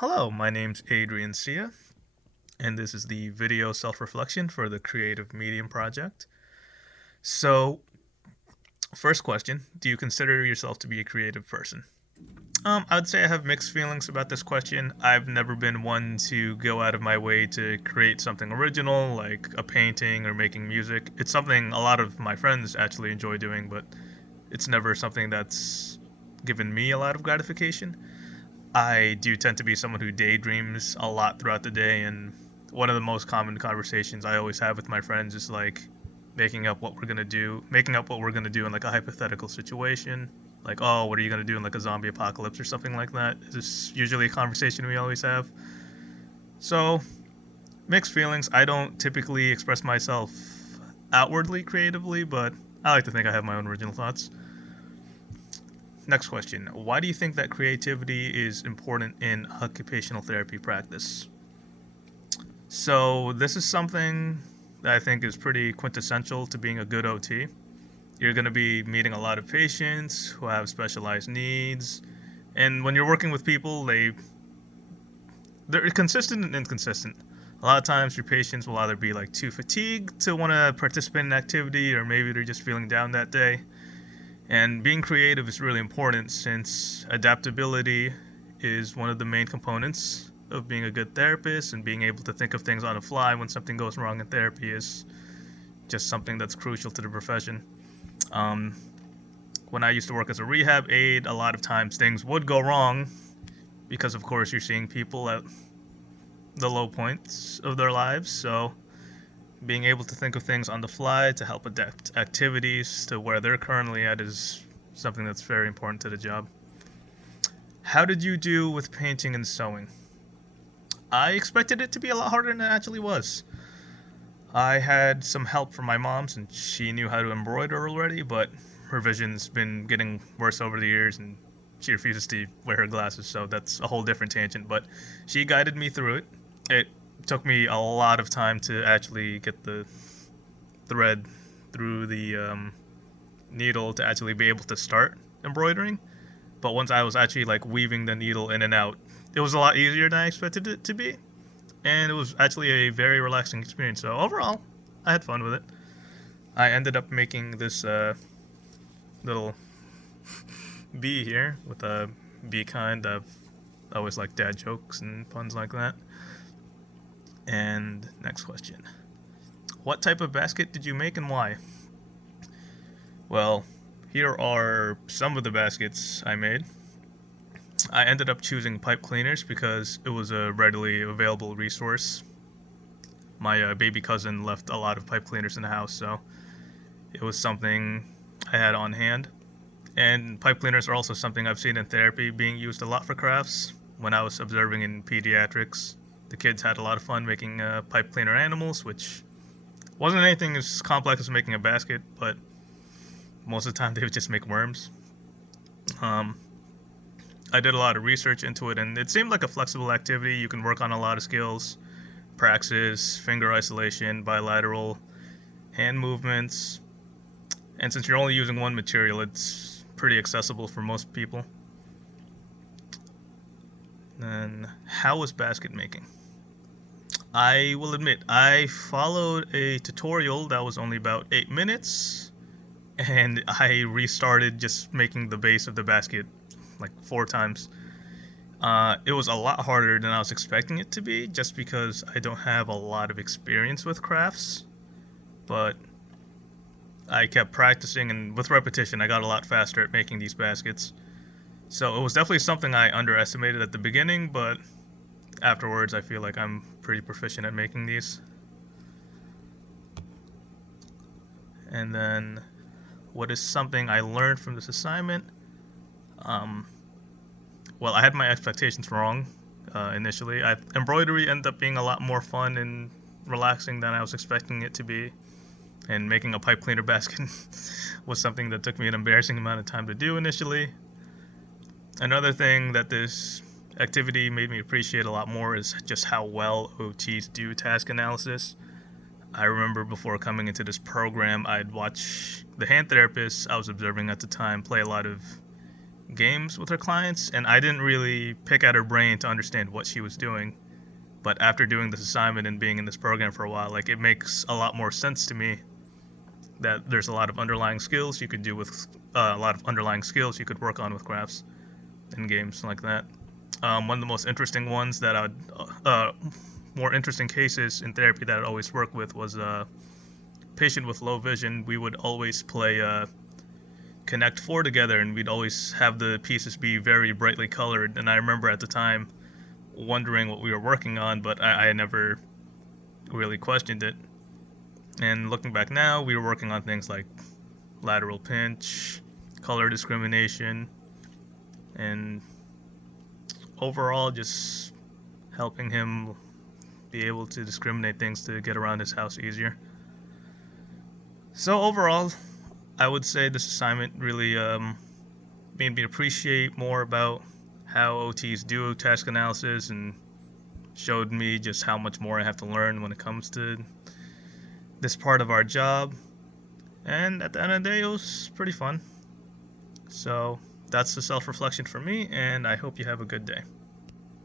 Hello, my name's Adrian Sia, and this is the video self reflection for the Creative Medium Project. So, first question: do you consider yourself to be a creative person? I would say I have mixed feelings about this question. I've never been one to go out of my way to create something original, like a painting or making music. It's something a lot of my friends actually enjoy doing, but it's never something that's given me a lot of gratification. I do tend to be someone who daydreams a lot throughout the day, and one of the most common conversations I always have with my friends is like making up what we're gonna do in like a hypothetical situation. Like, oh, what are you gonna do in like a zombie apocalypse or something like that? This is usually a conversation we always have. So, mixed feelings. I don't typically express myself outwardly creatively, but I like to think I have my own original thoughts. Next question. Why do you think that creativity is important in occupational therapy practice? So, this is something that I think is pretty quintessential to being a good OT. You're going to be meeting a lot of patients who have specialized needs. And when you're working with people, they're consistent and inconsistent. A lot of times your patients will either be like too fatigued to want to participate in an activity, or maybe they're just feeling down that day. And being creative is really important since adaptability is one of the main components of being a good therapist, and being able to think of things on the fly when something goes wrong in therapy is just something that's crucial to the profession. Um, when I used to work as a rehab aide, a lot of times things would go wrong because, of course, you're seeing people at the low points of their lives. So, being able to think of things on the fly to help adapt activities to where they're currently at is something that's very important to the job. How did you do with painting and sewing? I expected it to be a lot harder than it actually was. I had some help from my mom since she knew how to embroider already, but her vision's been getting worse over the years and she refuses to wear her glasses, so that's a whole different tangent. But she guided me through it. It took me a lot of time to actually get the thread through the needle to actually be able to start embroidering. But once I was actually like weaving the needle in and out, it was a lot easier than I expected it to be, and it was actually a very relaxing experience. So overall, I had fun with it. I ended up making this little bee here with a bee kind. I've always liked dad jokes and puns like that. And next question: what type of basket did you make and why? Well, here are some of the baskets I made. I ended up choosing pipe cleaners because it was a readily available resource. My baby cousin left a lot of pipe cleaners in the house, so it was something I had on hand. And pipe cleaners are also something I've seen in therapy being used a lot for crafts. When I was observing in pediatrics, the kids had a lot of fun making pipe cleaner animals, which wasn't anything as complex as making a basket, but most of the time they would just make worms. Um, I did a lot of research into it, and it seemed like a flexible activity. You can work on a lot of skills: praxis, finger isolation, bilateral hand movements. And since you're only using one material, it's pretty accessible for most people. Then, how was basket making? I will admit, I followed a tutorial that was only about 8 minutes, and I restarted just making the base of the basket like 4 times. It was a lot harder than I was expecting it to be, just because I don't have a lot of experience with crafts. But I kept practicing, and with repetition, I got a lot faster at making these baskets. So it was definitely something I underestimated at the beginning, but afterwards, I feel like I'm pretty proficient at making these. And then, what is something I learned from this assignment? Um, well, I had my expectations wrong initially. Embroidery ended up being a lot more fun and relaxing than I was expecting it to be, and making a pipe cleaner basket was something that took me an embarrassing amount of time to do initially. Another thing that this activity made me appreciate a lot more is just how well OTs do task analysis. I remember before coming into this program, I'd watch the hand therapists I was observing at the time play a lot of games with her clients, and I didn't really pick at her brain to understand what she was doing. But after doing this assignment and being in this program for a while, like, it makes a lot more sense to me that there's a lot of underlying skills you could do with a lot of underlying skills you could work on with graphs in games like that. One of the most interesting ones that more interesting cases in therapy that I'd always work with was a patient with low vision. We would always play Connect 4 together, and we'd always have the pieces be very brightly colored. And I remember at the time wondering what we were working on, but I never really questioned it. And looking back now, we were working on things like lateral pinch, color discrimination, and overall just helping him be able to discriminate things to get around his house easier. So overall, I would say this assignment really made me appreciate more about how OTs do task analysis, and showed me just how much more I have to learn when it comes to this part of our job. And at the end of the day, it was pretty fun. So that's the self-reflection for me, and I hope you have a good day.